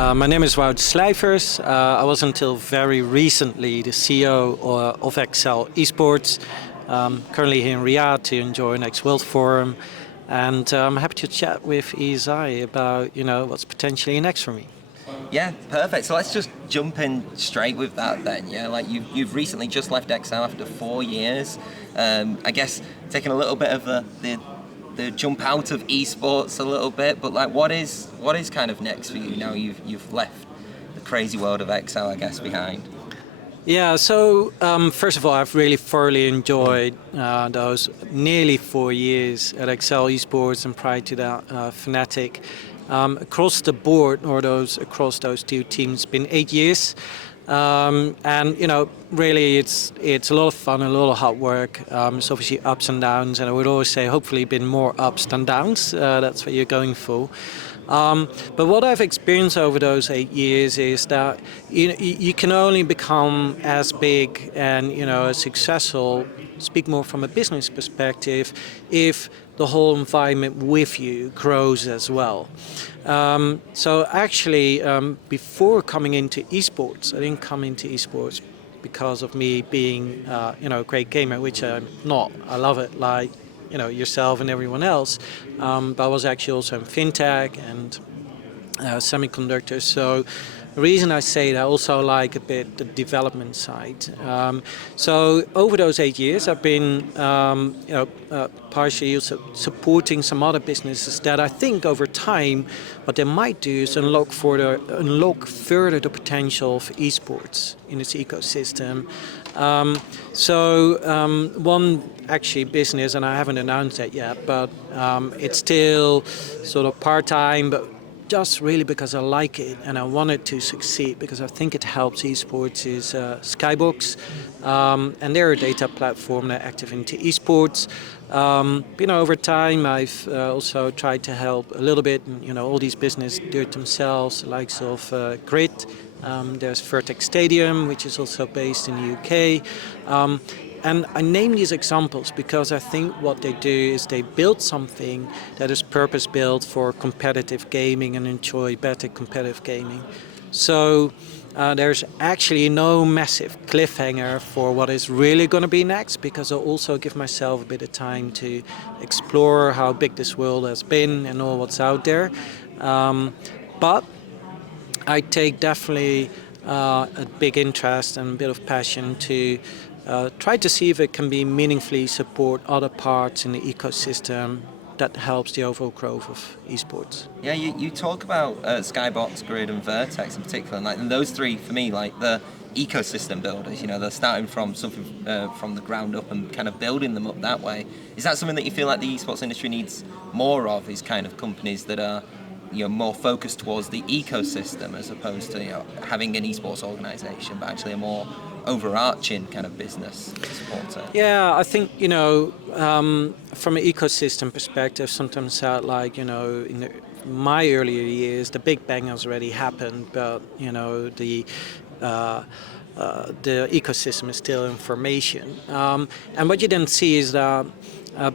My name is Wouter Sleijffers. I was until very recently the CEO of EXCEL Esports. Currently here in Riyadh to enjoy next World Forum, and I'm happy to chat with ESI about what's potentially next for me. Yeah, perfect. So let's just jump in straight with that then. Yeah, like you've recently just left EXCEL after 4 years. I guess taking a little bit of the jump out of esports a little bit, but like what is kind of next for you now you've left the crazy world of EXCEL, I guess, behind? Yeah, so first of all, I've really thoroughly enjoyed those nearly 4 years at EXCEL Esports, and prior to that, Fnatic. Across the board, or across those two teams, been 8 years. And really it's a lot of fun, a lot of hard work. It's obviously ups and downs, and I would always say hopefully been more ups than downs. That's what you're going for. But what I've experienced over those 8 years is that you can only become as big and as successful, speak more from a business perspective, if the whole environment with you grows as well. So actually, before coming into esports, I didn't come into esports because of me being a great gamer, which I'm not. I love it like yourself and everyone else. But I was actually also in fintech and semiconductors. So the reason I say that, I also like a bit the development side. So over those 8 years, I've been partially supporting some other businesses that I think over time, what they might do is unlock further the potential of esports in its ecosystem. One actually business, and I haven't announced that yet, but it's still sort of part-time, but just really because I like it and I want it to succeed, because I think it helps esports, is Skybox. And they're a data platform that active into esports. Over time I've also tried to help a little bit, all these businesses do it themselves, likes of Grid. There's Vertex Stadium, which is also based in the UK. And I name these examples because I think what they do is they build something that is purpose-built for competitive gaming and enjoy better competitive gaming. So there's actually no massive cliffhanger for what is really going to be next, because I also give myself a bit of time to explore how big this world has been and all what's out there. But I take definitely a big interest and a bit of passion to try to see if it can be meaningfully support other parts in the ecosystem that helps the overall growth of esports. Yeah, you talk about Skybox, Grid, and Vertex in particular, and those three for me, like the ecosystem builders. They're starting from something from the ground up and kind of building them up that way. Is that something that you feel like the esports industry needs more of? Is kind of companies that are more focused towards the ecosystem as opposed to having an esports organization, but actually a more overarching kind of business support? Yeah, I think from an ecosystem perspective, sometimes like in my earlier years, the big bang has already happened, but the ecosystem is still in formation. And what you then see is that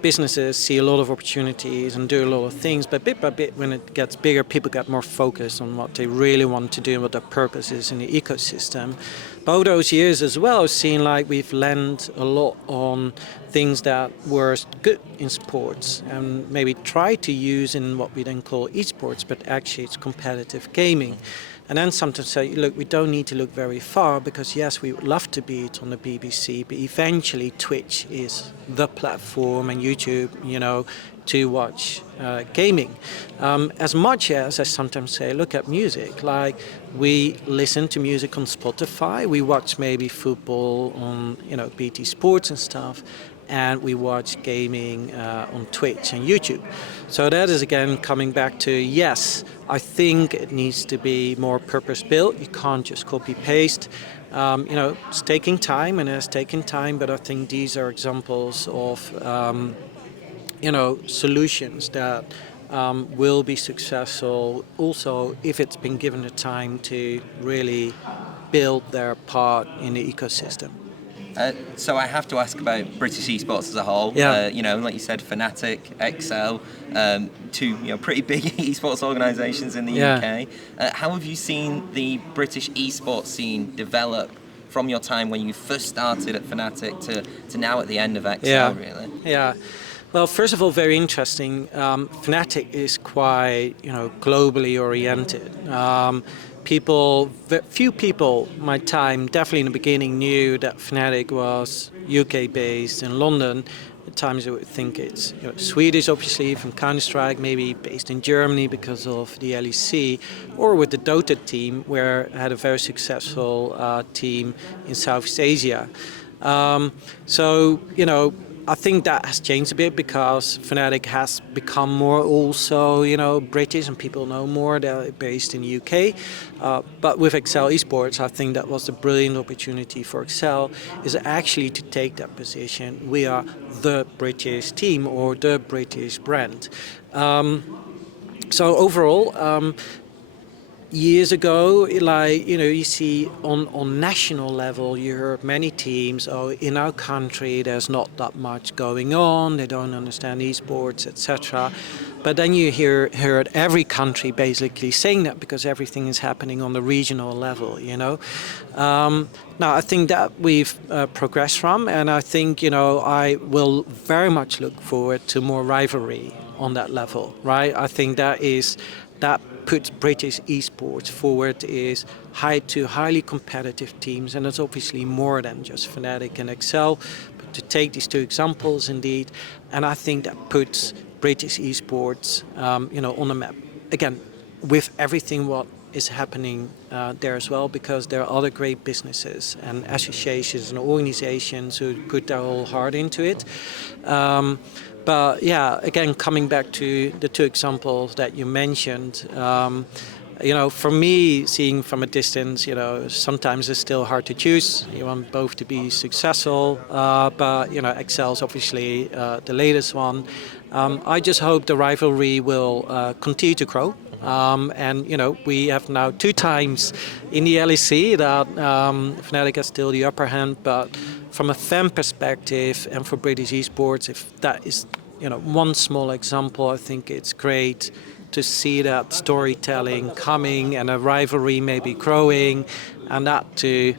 businesses see a lot of opportunities and do a lot of things, but bit by bit, when it gets bigger, people get more focused on what they really want to do and what their purpose is in the ecosystem. But over those years as well, I've seen like we've learned a lot on things that were good in sports and maybe try to use in what we then call esports, but actually it's competitive gaming. And then sometimes say, look, we don't need to look very far, because yes, we would love to be it on the BBC, but eventually Twitch is the platform, and YouTube, to watch gaming. As much as I sometimes say, look at music, like we listen to music on Spotify, we watch maybe football on BT Sports and stuff, and we watch gaming on Twitch and YouTube. So that is again coming back to, yes, I think it needs to be more purpose-built. You can't just copy-paste. It's taking time, and it's taken time, but I think these are examples of solutions that will be successful also if it's been given the time to really build their part in the ecosystem. So I have to ask about British esports as a whole. Yeah. Like you said, Fnatic, EXCEL, two pretty big esports organisations in the Yeah. UK. How have you seen the British esports scene develop from your time when you first started at Fnatic to now at the end of EXCEL, really? Yeah. Well, first of all, very interesting. Fnatic is quite, globally oriented. Few people, my time, definitely in the beginning, knew that Fnatic was UK based in London. At times, I would think it's Swedish, obviously, from Counter-Strike, maybe based in Germany because of the LEC, or with the Dota team, where I had a very successful team in Southeast Asia. I think that has changed a bit because Fnatic has become more also, British, and people know more. They're based in the UK. But with EXCEL Esports, I think that was a brilliant opportunity for EXCEL, is actually to take that position. We are the British team or the British brand. So overall, years ago, you see on national level, you heard many teams, in our country there's not that much going on, they don't understand esports, etc. But then you heard every country basically saying that because everything is happening on the regional level. Now I think that we've progressed from, and I think, I will very much look forward to more rivalry on that level, right? I think that puts British esports forward, is highly competitive teams, and it's obviously more than just Fnatic and EXCEL. But to take these two examples, indeed, and I think that puts British esports, on the map again, with everything what is happening there as well, because there are other great businesses and associations and organizations who put their whole heart into it. But yeah, again, coming back to the two examples that you mentioned, for me, seeing from a distance, sometimes it's still hard to choose. You want both to be successful, but EXCEL is obviously the latest one. I just hope the rivalry will continue to grow. And we have now 2 times in the LEC that Fnatic has still the upper hand, but from a fan perspective and for British esports, if that is one small example, I think it's great to see that storytelling coming and a rivalry maybe growing, and that to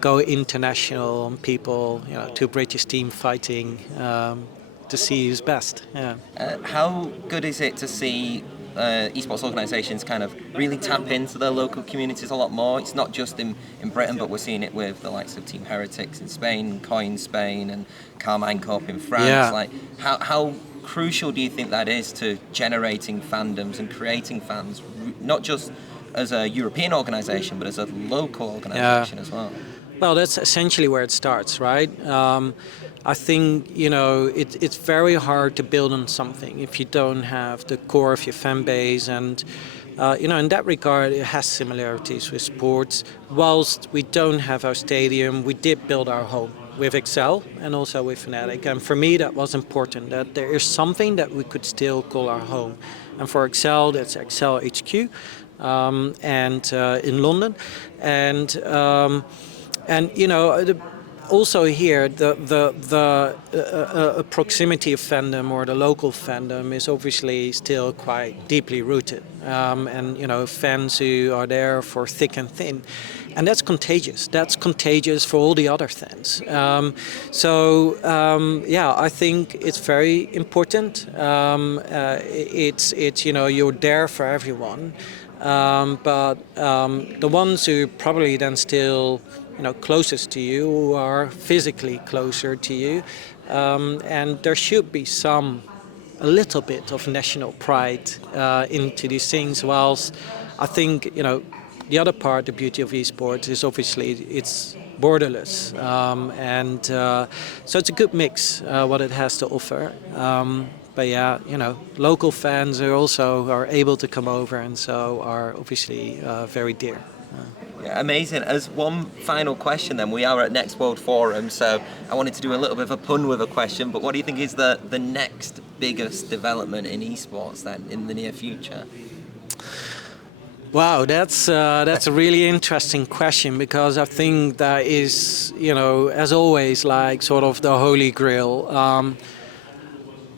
go international and people, 2 British team fighting to see who's best. Yeah. How good is it to see esports organisations kind of really tap into their local communities a lot more? It's not just in Britain, but we're seeing it with the likes of Team Heretics in Spain, Coin Spain, and Carmine Corp in France. Yeah. Like, how crucial do you think that is to generating fandoms and creating fans, not just as a European organisation, but as a local organisation as well? Well, that's essentially where it starts, right? I think, it's very hard to build on something if you don't have the core of your fan base. And, in that regard, it has similarities with sports. Whilst we don't have our stadium, we did build our home with EXCEL and also with Fnatic. And for me, that was important, that there is something that we could still call our home. And for EXCEL, that's EXCEL HQ and in London. Also here, the proximity of fandom or the local fandom is obviously still quite deeply rooted, and fans who are there for thick and thin, and that's contagious. That's contagious for all the other fans. I think it's very important. It's you're there for everyone, but the ones who probably then still closest to you, who are physically closer to you, and there should be a little bit of national pride into these things. Whilst I think the other part, the beauty of esports, is obviously it's borderless, and so it's a good mix what it has to offer. But yeah, local fans are able to come over, and so are obviously very dear. Yeah, amazing. As one final question then, we are at Next World Forum, so I wanted to do a little bit of a pun with a question, but what do you think is the next biggest development in esports then in the near future? Wow, that's a really interesting question, because I think that is, as always, like sort of the holy grail.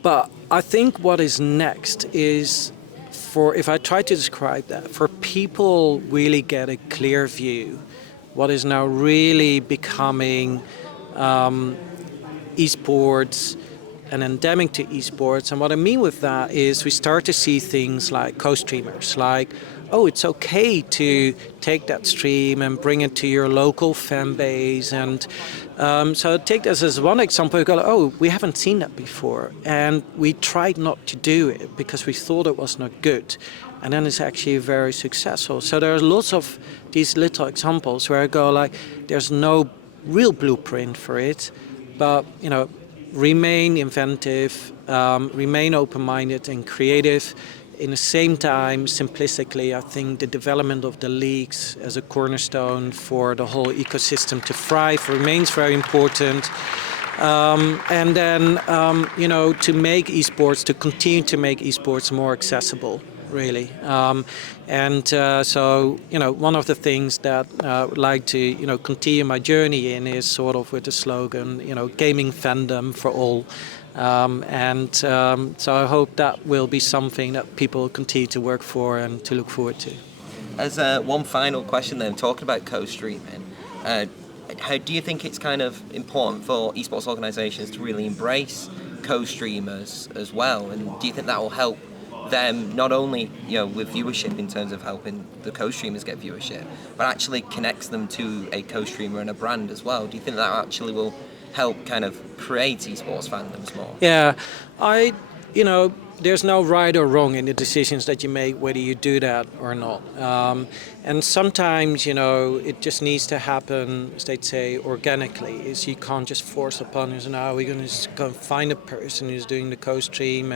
But I think what is next is, if I try to describe that, for people really get a clear view, what is now really becoming esports and endemic to esports. And what I mean with that is we start to see things like co-streamers, like, oh, it's okay to take that stream and bring it to your local fan base. And so take this as one example. You go, oh, we haven't seen that before. And we tried not to do it because we thought it was not good. And then it's actually very successful. So there's lots of these little examples where I go like, there's no real blueprint for it, but, remain inventive, remain open-minded and creative. In the same time, simplistically, I think the development of the leagues as a cornerstone for the whole ecosystem to thrive remains very important. And then, to make esports, to continue to make esports more accessible, really. So, one of the things that I would like to, continue my journey in is sort of with the slogan, gaming fandom for all. So I hope that will be something that people continue to work for and to look forward to. As one final question then, talking about co-streaming, how do you think it's kind of important for esports organisations to really embrace co-streamers as well? And do you think that will help them not only with viewership in terms of helping the co-streamers get viewership, but actually connects them to a co-streamer and a brand as well? Do you think that actually will help kind of create esports fandoms more? Yeah, there's no right or wrong in the decisions that you make, whether you do that or not. And sometimes, it just needs to happen, as they say, organically. Is you can't just force upon us, now we're going to just go find a person who's doing the co-stream.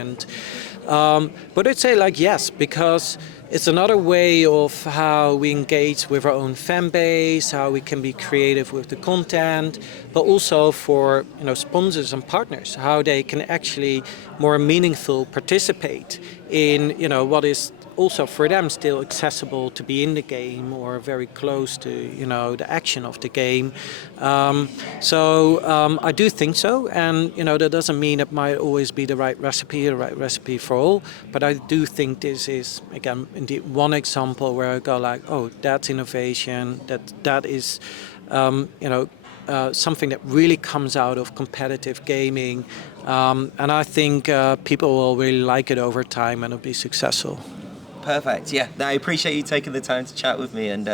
But I'd say yes, because it's another way of how we engage with our own fan base, how we can be creative with the content, but also for sponsors and partners, how they can actually more meaningful participate in what is also for them still accessible to be in the game or very close to the action of the game. I do think so, and that doesn't mean it might always be the right recipe for all, but I do think this is again indeed one example where I go like, oh, that's innovation, that is something that really comes out of competitive gaming, and I think people will really like it over time and it'll be successful. Perfect. Yeah, I appreciate you taking the time to chat with me, and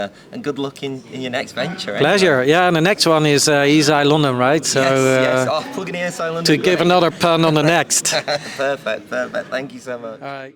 good luck in your next venture. Pleasure. Yeah, and the next one is ESI London, right? So yes. Plugging ESI London. To give another pun on the next. Perfect. Thank you so much. All right.